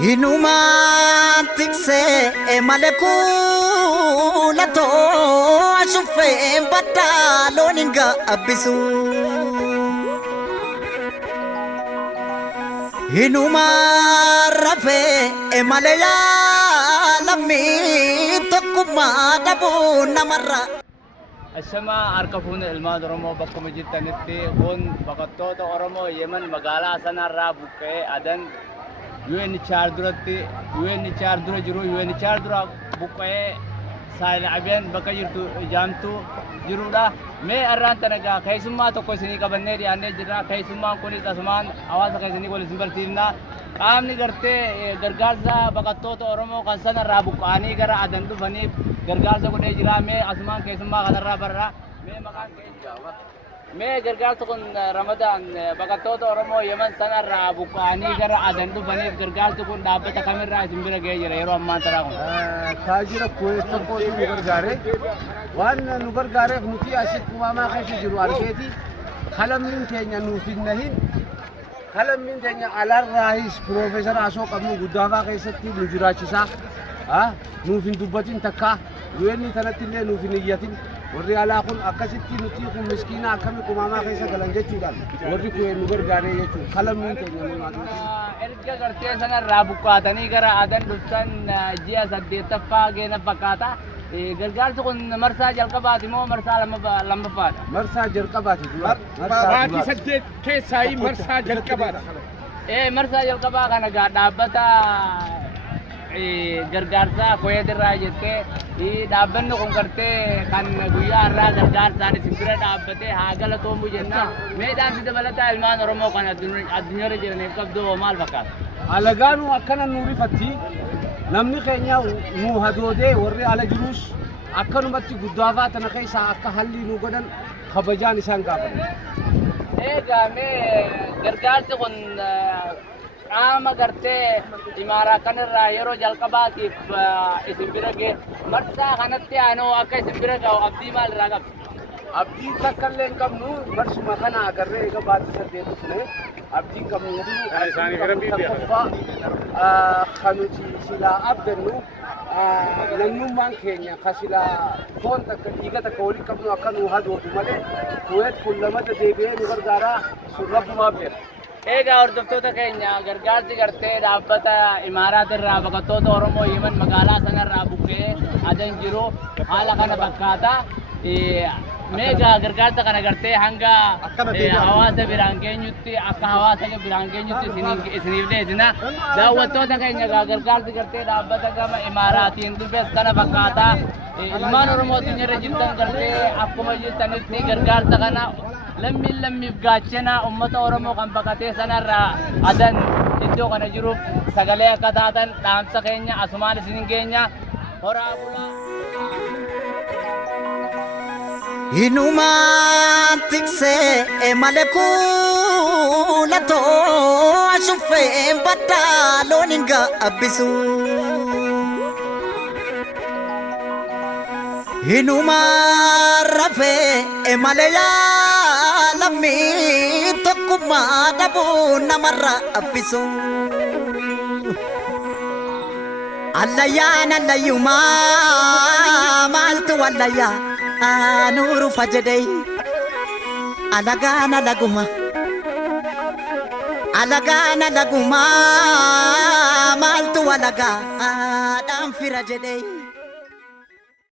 Inumaan tiksee malee kuulatoo ashuufee baddaa loon hin gaabbisu. Inumaan rafee malee yaalamii tokkummaa dhabuu namarra. Ashamaa harka fuuna ilmaan Oromoo bakkuma jirtanitti kun baqattoota Oromoo Yemen magaalaa sanarraa buqqee adan UNHCR duratti UNHCR dura jiru UNHCR dura buqqee Saahil Abiyaan bakka jirtu ijaamtu jirudha. Mee arraan tanagaa keessummaa tokko isinii qabannee dhiyaannee jirra. Keessummaan kunis asumaan hawaasa keessanii wal isin barsiifna. Qaamni gartee gargaarsa baqattoota Oromoo kan sanarraa buqqa'anii gara adan dhufaniif gargaarsa godhee jira. Mee asumaan keessummaa kanarraa barra. Mee maqaan keenya mee gargaarsa kun Ramadaan baqattoota Oromoo Yemen sanarraa buqqa'anii gara adan dhufaniif gargaarsi kun dhaabbata kamirraa isin bira ga'ee jira yeroo ammaa taraa kun? Taajira kuweessan kootu nu gargaare waan nu gargaareef nuti asitti uumamaa keessa jiru argeeti qalammiin keenya nuuf hin nahin qalammiin keenya alarraahis Piroofeesar Asoo qabnu guddaafaa keessatti nu jiraachisaa nuuf hin dubbatin takka yu'enni tanatti illee nuuf hin iyyatin warri alaa kun akkasitti nuti kun miskiina akkami uumamaa keessa galan jechuudhaan warri kuween nu gargaaree jechuudha qalammiin keenya nu maaduuti. Erga gartee sanarraa buqqaatanii gara adan dhuftan ji'a 8ffaa geena fakkaata. Gargaarsi kun marsaa jalqabaati moo marsaa lammaffaadha? Marsaa jalqabaati. Baatii 8 keessaa marsaa jalqabaadha. Marsaa jalqabaa kana dhaabbata gargaarsa Kuwaitirraa jettee dhaabbanni kun gartee kan guyyaa irraa gargaarsaan isin bira dhaabbatee haa galatoomu jenna. Meedhaan si dabalataa ilmaan Oromoo kan addunyaarra jiraniif qabdu maal fakkaata? Alagaanu akkana nu rifatti namni keenya nu hadoodee warri ala jirus akkanumatti guddaafaa tana keessaa akka halli nu godhan kabajaan isaan gaafatan. Egaa mee gargaarsi kun qaama gartee imaaraa kanarraa yeroo jalqabaatiif isin bira ga'e marsaa kanatti aanoo akka isin bira ga'u abdii maal irraa qabdu? Abdii takka illee hin qabnu marsuma kana agarree egaa baatii 8 dhufne abdiin qabnu tokkoffaa kan nuti silaa abdannu namnummaan keenya ka silaa foon takka dhiiga takka waliin qabnu akka nu hadoodu malee Kuweet kun lamada deebi'ee nu gargaaraa sun rabbumaa beera. Egaa hordoftoota keenya gargaarsi gartee dhaabbata Imaaraatirraa baqattoota Oromoo Yemen magaalaa sanarraa buqqee adan jiru haala kana fakkaata. Meegaa gargaarsa kana gartee hanga hawaasa biraan geenyutti akka hawaasa biraan geenyutti isiniif dhiyeessina. Daawwattoota keenya gargaarsi gartee dhaabbata gama Imaaraatiin dhufes kana fakkaata. Ilmaan Oromoo addunyaarra jirtan gartee akkuma jirtanitti gargaarsa kana lammiif gaachana uummata Oromoo kan baqatee sanarraa adan iddoo kana jiruuf sagalee akka taatan dhaamsa keenya asumaan isin geenya horaa bulaa. Inumaan tiksee malee kuulatoo ashuufee baddaa loon hin gaabbisu. Inumaan rafee malee yaalamii tokkummaa dhabuu namarra affisu. Allayyaan allayyumaa maaltu allayyaa? Nuru fajadai alagana laguma maltu alaga dan firajadai